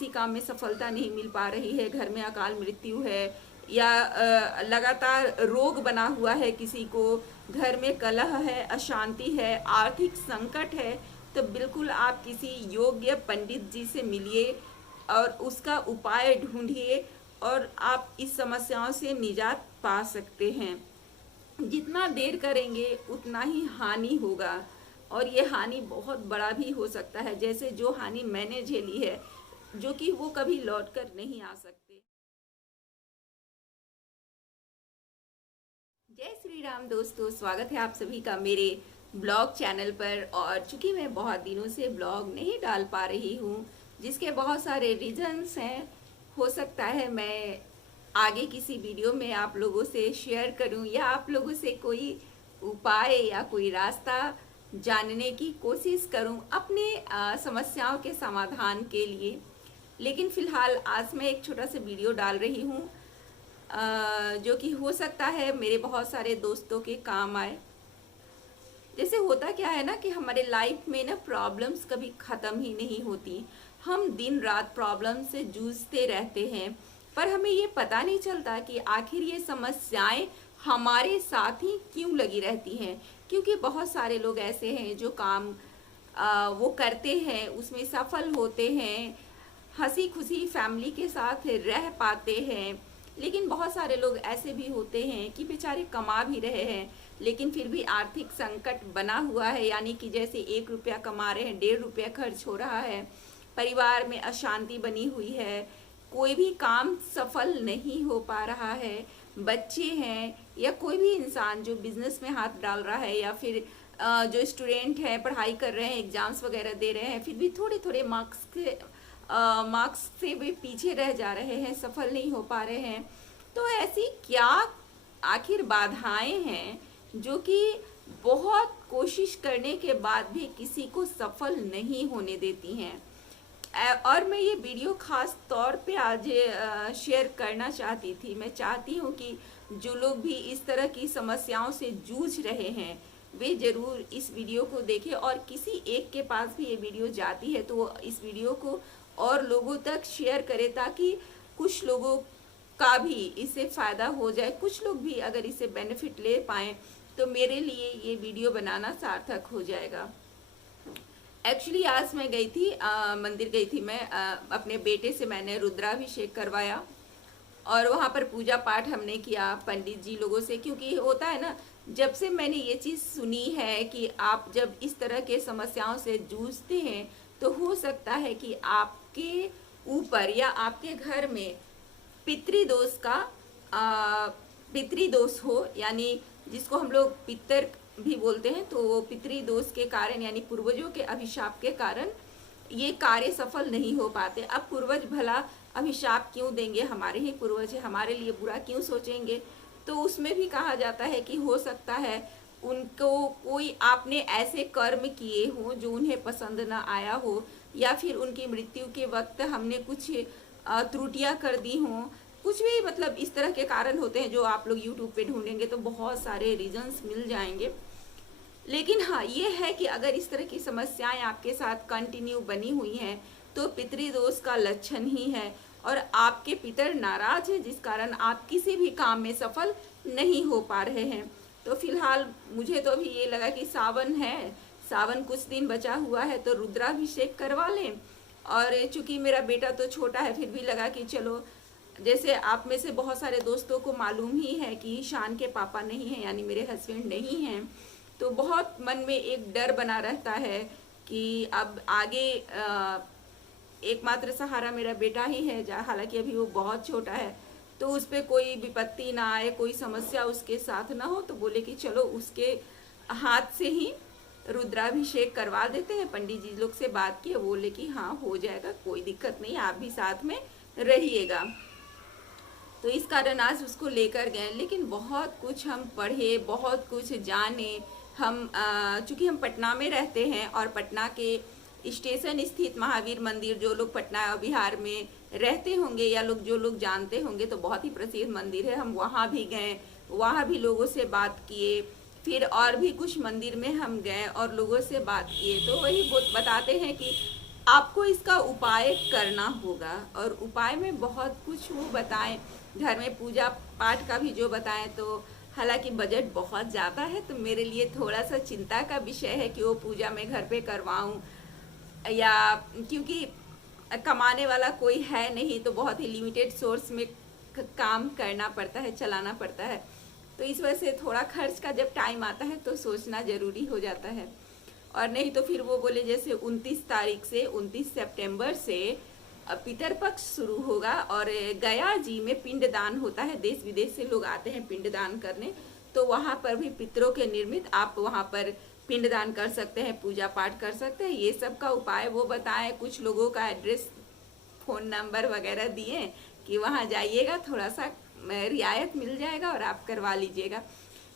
किसी काम में सफलता नहीं मिल पा रही है, घर में अकाल मृत्यु है या लगातार रोग बना हुआ है, किसी को घर में कलह है, अशांति है, आर्थिक संकट है, तो बिल्कुल आप किसी योग्य पंडित जी से मिलिए और उसका उपाय ढूंढिए और आप इस समस्याओं से निजात पा सकते हैं। जितना देर करेंगे उतना ही हानि होगा और ये हानि बहुत बड़ा भी हो सकता है, जैसे जो हानि मैंने झेली है, जो कि वो कभी लौट कर नहीं आ सकते। जय श्री राम दोस्तों, स्वागत है आप सभी का मेरे ब्लॉग चैनल पर। और चूंकि मैं बहुत दिनों से ब्लॉग नहीं डाल पा रही हूँ, जिसके बहुत सारे रीजंस हैं, हो सकता है मैं आगे किसी वीडियो में आप लोगों से शेयर करूँ या आप लोगों से कोई उपाय या कोई रास्ता जानने की कोशिश करूँ अपने समस्याओं के समाधान के लिए। लेकिन फ़िलहाल आज मैं एक छोटा सा वीडियो डाल रही हूँ जो कि हो सकता है मेरे बहुत सारे दोस्तों के काम आए। जैसे होता क्या है ना कि हमारे लाइफ में ना प्रॉब्लम्स कभी ख़त्म ही नहीं होती, हम दिन रात प्रॉब्लम से जूझते रहते हैं, पर हमें ये पता नहीं चलता कि आखिर ये समस्याएं हमारे साथ ही क्यों लगी रहती हैं। क्योंकि बहुत सारे लोग ऐसे हैं जो काम वो करते हैं, उसमें सफल होते हैं, हंसी खुशी फैमिली के साथ रह पाते हैं। लेकिन बहुत सारे लोग ऐसे भी होते हैं कि बेचारे कमा भी रहे हैं लेकिन फिर भी आर्थिक संकट बना हुआ है, यानी कि जैसे 1 रुपया कमा रहे हैं, 1.5 रुपया खर्च हो रहा है, परिवार में अशांति बनी हुई है, कोई भी काम सफल नहीं हो पा रहा है, बच्चे हैं या कोई भी इंसान जो बिजनेस में हाथ डाल रहा है या फिर जो स्टूडेंट हैं पढ़ाई कर रहे हैं, एग्जाम्स वगैरह दे रहे हैं, फिर भी थोड़े थोड़े मार्क्स से वे पीछे रह जा रहे हैं, सफल नहीं हो पा रहे हैं। तो ऐसी क्या आखिर बाधाएं हैं जो कि बहुत कोशिश करने के बाद भी किसी को सफल नहीं होने देती हैं। और मैं ये वीडियो खास तौर पे आज शेयर करना चाहती थी। मैं चाहती हूँ कि जो लोग भी इस तरह की समस्याओं से जूझ रहे हैं वे ज़रूर इस वीडियो को देखें, और किसी एक के पास भी ये वीडियो जाती है तो वो इस वीडियो को और लोगों तक शेयर करें, ताकि कुछ लोगों का भी इससे फ़ायदा हो जाए, कुछ लोग भी अगर इससे बेनिफिट ले पाएँ तो मेरे लिए ये वीडियो बनाना सार्थक हो जाएगा। एक्चुअली आज मैं गई थी मंदिर गई थी मैं, अपने बेटे से मैंने रुद्राभिषेक करवाया और वहाँ पर पूजा पाठ हमने किया पंडित जी लोगों से। क्योंकि होता है ना, जब से मैंने ये चीज़ सुनी है कि आप जब इस तरह के समस्याओं से जूझते हैं तो हो सकता है कि आपके ऊपर या आपके घर में पितृदोष का पितृदोष हो, यानी जिसको हम लोग पितर भी बोलते हैं, तो वो पितृदोष के कारण यानी पूर्वजों के अभिशाप के कारण ये कार्य सफल नहीं हो पाते। अब पूर्वज भला अभिशाप क्यों देंगे, हमारे ही पूर्वज है, हमारे लिए बुरा क्यों सोचेंगे। तो उसमें भी कहा जाता है कि हो सकता है उनको कोई आपने ऐसे कर्म किए हो जो उन्हें पसंद ना आया हो, या फिर उनकी मृत्यु के वक्त हमने कुछ त्रुटियां कर दी हों, कुछ भी मतलब इस तरह के कारण होते हैं जो आप लोग यूट्यूब पे ढूंढेंगे तो बहुत सारे रीजंस मिल जाएंगे। लेकिन हाँ, ये है कि अगर इस तरह की समस्याएं आपके साथ कंटिन्यू बनी हुई हैं तो पितृदोष का लक्षण ही है और आपके पितर नाराज हैं, जिस कारण आप किसी भी काम में सफल नहीं हो पा रहे हैं। तो फिलहाल मुझे तो अभी ये लगा कि सावन है, सावन कुछ दिन बचा हुआ है तो रुद्राभिषेक करवा लें। और चूंकि मेरा बेटा तो छोटा है, फिर भी लगा कि चलो, जैसे आप में से बहुत सारे दोस्तों को मालूम ही है कि शान के पापा नहीं हैं, यानी मेरे हस्बैंड नहीं हैं, तो बहुत मन में एक डर बना रहता है कि अब आगे एकमात्र सहारा मेरा बेटा ही है, हालांकि अभी वो बहुत छोटा है, तो उस पर कोई विपत्ति ना आए, कोई समस्या उसके साथ ना हो। तो बोले कि चलो उसके हाथ से ही रुद्राभिषेक करवा देते हैं। पंडित जी लोग से बात की, बोले कि हाँ हो जाएगा, कोई दिक्कत नहीं, आप भी साथ में रहिएगा। तो इस कारण आज उसको लेकर गए। लेकिन बहुत कुछ हम पढ़े, बहुत कुछ जाने। हम चूँकि हम पटना में रहते हैं और पटना के स्टेशन स्थित महावीर मंदिर, जो लोग पटना बिहार में रहते होंगे या जो लोग जानते होंगे, तो बहुत ही प्रसिद्ध मंदिर है। हम वहाँ भी गए, वहाँ भी लोगों से बात किए, फिर और भी कुछ मंदिर में हम गए और लोगों से बात किए। तो वही बताते हैं कि आपको इसका उपाय करना होगा। और उपाय में बहुत कुछ वो बताएं, घर में पूजा पाठ का भी जो बताएं, तो हालांकि बजट बहुत ज़्यादा है, तो मेरे लिए थोड़ा सा चिंता का विषय है कि वो पूजा मैं घर पे करवाऊं, या क्योंकि कमाने वाला कोई है नहीं, तो बहुत ही लिमिटेड सोर्स में काम करना पड़ता है, चलाना पड़ता है। तो इस वजह से थोड़ा खर्च का जब टाइम आता है तो सोचना ज़रूरी हो जाता है। और नहीं तो फिर वो बोले जैसे 29 तारीख से 29 सितंबर से पितरपक्ष शुरू होगा, और गया जी में पिंडदान होता है, देश विदेश से लोग आते हैं पिंडदान करने, तो वहाँ पर भी पितरों के निर्मित आप वहाँ पर पिंडदान कर सकते हैं, पूजा पाठ कर सकते हैं। ये सब का उपाय वो बताएं, कुछ लोगों का एड्रेस फ़ोन नंबर वगैरह दिए कि वहाँ जाइएगा, थोड़ा सा रियायत मिल जाएगा और आप करवा लीजिएगा।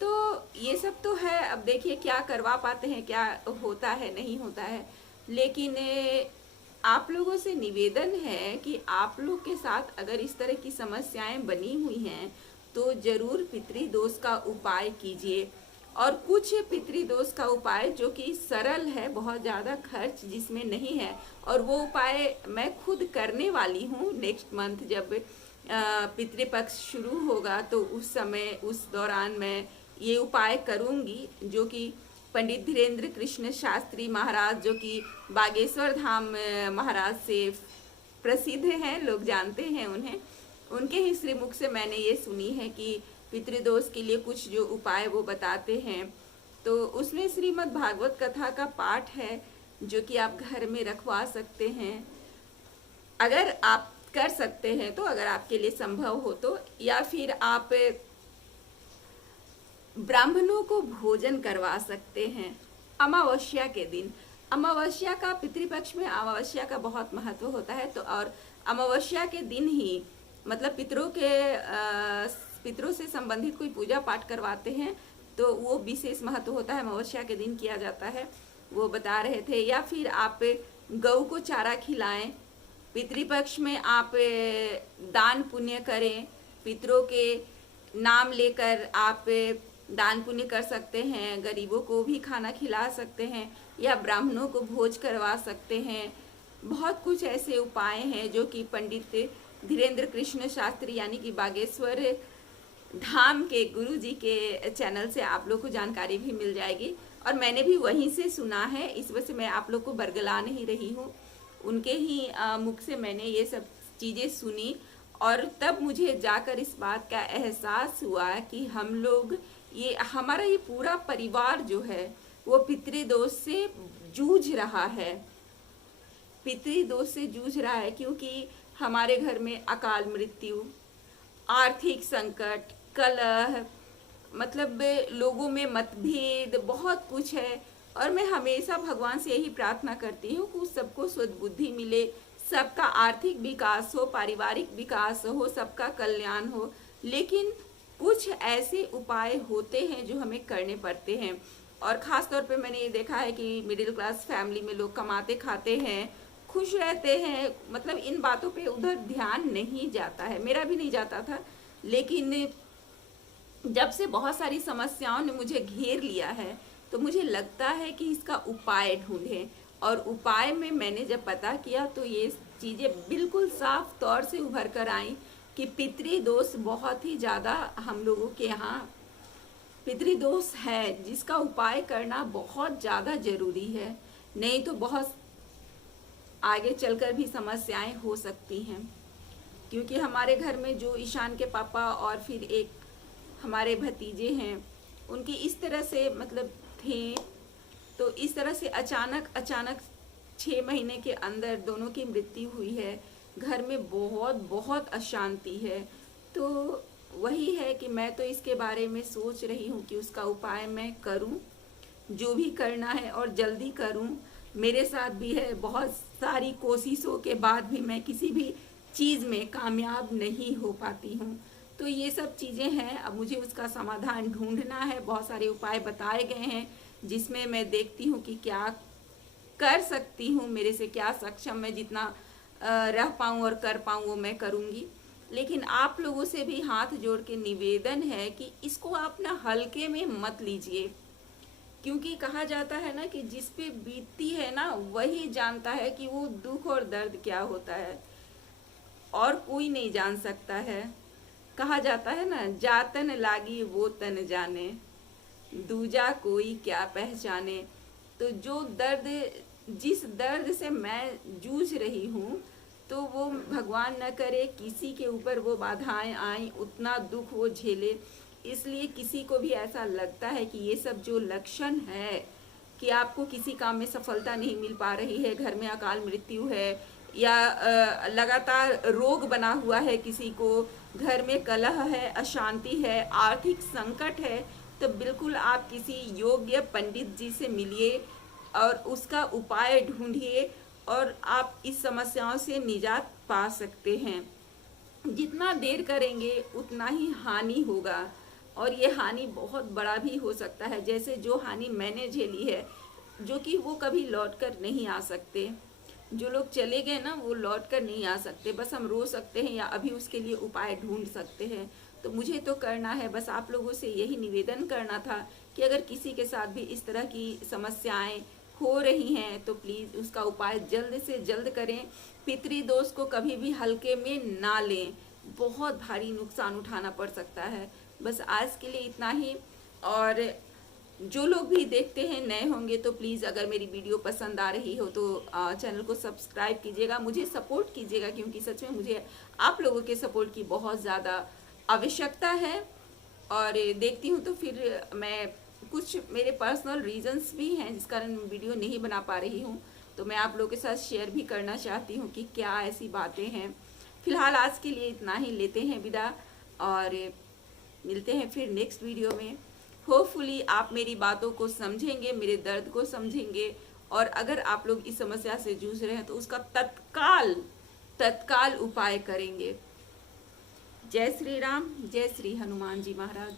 तो ये सब तो है, अब देखिए क्या करवा पाते हैं, क्या होता है नहीं होता है। लेकिन आप लोगों से निवेदन है कि आप लोग के साथ अगर इस तरह की समस्याएं बनी हुई हैं तो ज़रूर पितृदोष का उपाय कीजिए। और कुछ पितृदोष का उपाय जो कि सरल है, बहुत ज़्यादा खर्च जिसमें नहीं है, और वो उपाय मैं खुद करने वाली हूँ। नेक्स्ट मंथ जब पितृपक्ष शुरू होगा तो उस समय, उस दौरान मैं ये उपाय करूँगी, जो कि पंडित धीरेन्द्र कृष्ण शास्त्री महाराज, जो कि बागेश्वर धाम महाराज से प्रसिद्ध हैं, लोग जानते हैं उन्हें, उनके ही श्रीमुख से मैंने ये सुनी है कि पितृदोष के लिए कुछ जो उपाय वो बताते हैं। तो उसमें श्रीमद् भागवत कथा का पाठ है जो कि आप घर में रखवा सकते हैं, अगर आप कर सकते हैं तो, अगर आपके लिए संभव हो तो। या फिर आप ब्राह्मणों को भोजन करवा सकते हैं अमावस्या के दिन। अमावस्या का, पितृपक्ष में अमावस्या का बहुत महत्व होता है। तो और अमावस्या के दिन ही मतलब पितरों से संबंधित कोई पूजा पाठ करवाते हैं तो वो विशेष महत्व होता है, अमावस्या के दिन किया जाता है, वो बता रहे थे। या फिर आप गऊ को चारा खिलाएं, पितृपक्ष में आप दान पुण्य करें, पितरों के नाम लेकर आप दान पुण्य कर सकते हैं, गरीबों को भी खाना खिला सकते हैं, या ब्राह्मणों को भोज करवा सकते हैं। बहुत कुछ ऐसे उपाय हैं जो कि पंडित धीरेन्द्र कृष्ण शास्त्री यानी कि बागेश्वर धाम के गुरु जी के चैनल से आप लोग को जानकारी भी मिल जाएगी, और मैंने भी वहीं से सुना है, इस वजह से मैं आप लोग को बरगला नहीं रही हूँ। उनके ही मुख से मैंने ये सब चीज़ें सुनी, और तब मुझे जाकर इस बात का एहसास हुआ कि हम लोग, ये हमारा ये पूरा परिवार जो है वो पितृदोष से जूझ रहा है, पितृदोष से जूझ रहा है, क्योंकि हमारे घर में अकाल मृत्यु, आर्थिक संकट, कलह, मतलब लोगों में मतभेद, बहुत कुछ है। और मैं हमेशा भगवान से यही प्रार्थना करती हूँ कि सबको सद्बुद्धि मिले, सबका आर्थिक विकास हो, पारिवारिक विकास हो, सबका कल्याण हो। लेकिन कुछ ऐसे उपाय होते हैं जो हमें करने पड़ते हैं, और ख़ास तौर पे मैंने ये देखा है कि मिडिल क्लास फैमिली में लोग कमाते खाते हैं, खुश रहते हैं, मतलब इन बातों पे उधर ध्यान नहीं जाता है, मेरा भी नहीं जाता था। लेकिन जब से बहुत सारी समस्याओं ने मुझे घेर लिया है तो मुझे लगता है कि इसका उपाय ढूंढें, और उपाय में मैंने जब पता किया तो ये चीज़ें बिल्कुल साफ तौर से उभर कर आई कि पितृदोष बहुत ही ज़्यादा हम लोगों के यहाँ पितृदोष है, जिसका उपाय करना बहुत ज़्यादा ज़रूरी है, नहीं तो बहुत आगे चलकर भी समस्याएं हो सकती हैं। क्योंकि हमारे घर में जो ईशान के पापा और फिर एक हमारे भतीजे हैं, उनकी इस तरह से मतलब थे, तो इस तरह से अचानक 6 महीने के अंदर दोनों की मृत्यु हुई है। घर में बहुत अशांति है। तो वही है कि मैं तो इसके बारे में सोच रही हूँ कि उसका उपाय मैं करूँ, जो भी करना है और जल्दी करूँ। मेरे साथ भी है, बहुत सारी कोशिशों के बाद भी मैं किसी भी चीज़ में कामयाब नहीं हो पाती हूँ। तो ये सब चीज़ें हैं, अब मुझे उसका समाधान ढूंढना है। बहुत सारे उपाय बताए गए हैं जिसमें मैं देखती हूँ कि क्या कर सकती हूँ, मेरे से क्या सक्षम, मैं जितना रह पाऊँ और कर पाऊँ वो मैं करूँगी। लेकिन आप लोगों से भी हाथ जोड़ के निवेदन है कि इसको आप ना हल्के में मत लीजिए, क्योंकि कहा जाता है ना कि जिस पे बीतती है ना वही जानता है कि वो दुख और दर्द क्या होता है, और कोई नहीं जान सकता है। कहा जाता है ना, जातन लागी वो तन जाने, दूजा कोई क्या पहचाने। तो जो दर्द, जिस दर्द से मैं जूझ रही हूँ, तो वो भगवान न करे किसी के ऊपर वो बाधाएं आए, उतना दुख वो झेले। इसलिए किसी को भी ऐसा लगता है कि ये सब जो लक्षण है कि आपको किसी काम में सफलता नहीं मिल पा रही है, घर में अकाल मृत्यु है, या लगातार रोग बना हुआ है किसी को, घर में कलह है, अशांति है, आर्थिक संकट है, तो बिल्कुल आप किसी योग्य पंडित जी से मिलिए और उसका उपाय ढूंढिए, और आप इस समस्याओं से निजात पा सकते हैं। जितना देर करेंगे उतना ही हानि होगा, और ये हानि बहुत बड़ा भी हो सकता है। जैसे जो हानि मैंने झेली है, जो कि वो कभी लौट कर नहीं आ सकते। जो लोग चले गए ना वो लौट कर नहीं आ सकते, बस हम रो सकते हैं या अभी उसके लिए उपाय ढूंढ सकते हैं। तो मुझे तो करना है, बस आप लोगों से यही निवेदन करना था कि अगर किसी के साथ भी इस तरह की समस्याएं हो रही हैं तो प्लीज़ उसका उपाय जल्द से जल्द करें। पितृदोष को कभी भी हल्के में ना लें, बहुत भारी नुकसान उठाना पड़ सकता है। बस आज के लिए इतना ही। और जो लोग भी देखते हैं नए होंगे तो प्लीज़ अगर मेरी वीडियो पसंद आ रही हो तो चैनल को सब्सक्राइब कीजिएगा, मुझे सपोर्ट कीजिएगा, क्योंकि सच में मुझे आप लोगों के सपोर्ट की बहुत ज़्यादा आवश्यकता है। और देखती हूँ तो फिर मैं कुछ मेरे पर्सनल रीजंस भी हैं जिस कारण वीडियो नहीं बना पा रही हूँ, तो मैं आप लोगों के साथ शेयर भी करना चाहती हूँ कि क्या ऐसी बातें हैं। फिलहाल आज के लिए इतना ही, लेते हैं विदा और मिलते हैं फिर नेक्स्ट वीडियो में। होपफुली आप मेरी बातों को समझेंगे, मेरे दर्द को समझेंगे, और अगर आप लोग इस समस्या से जूझ रहे हैं तो उसका तत्काल उपाय करेंगे। जय श्री राम, जय श्री हनुमान जी महाराज।